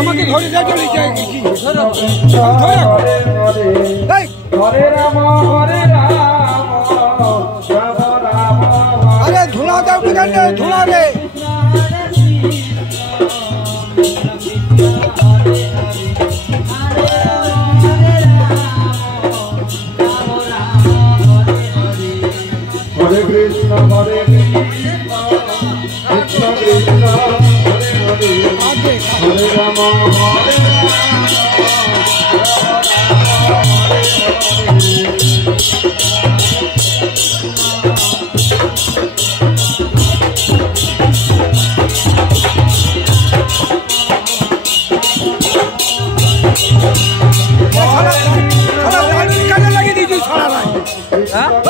আমাকে ধরে যা চলে যায় কি হরে রাম আরে ধুলা দাও কিনে ধুলা রে हरे कृष्ण हरे कृष्ण कृष्ण हरे राम हरे लगी दीजिए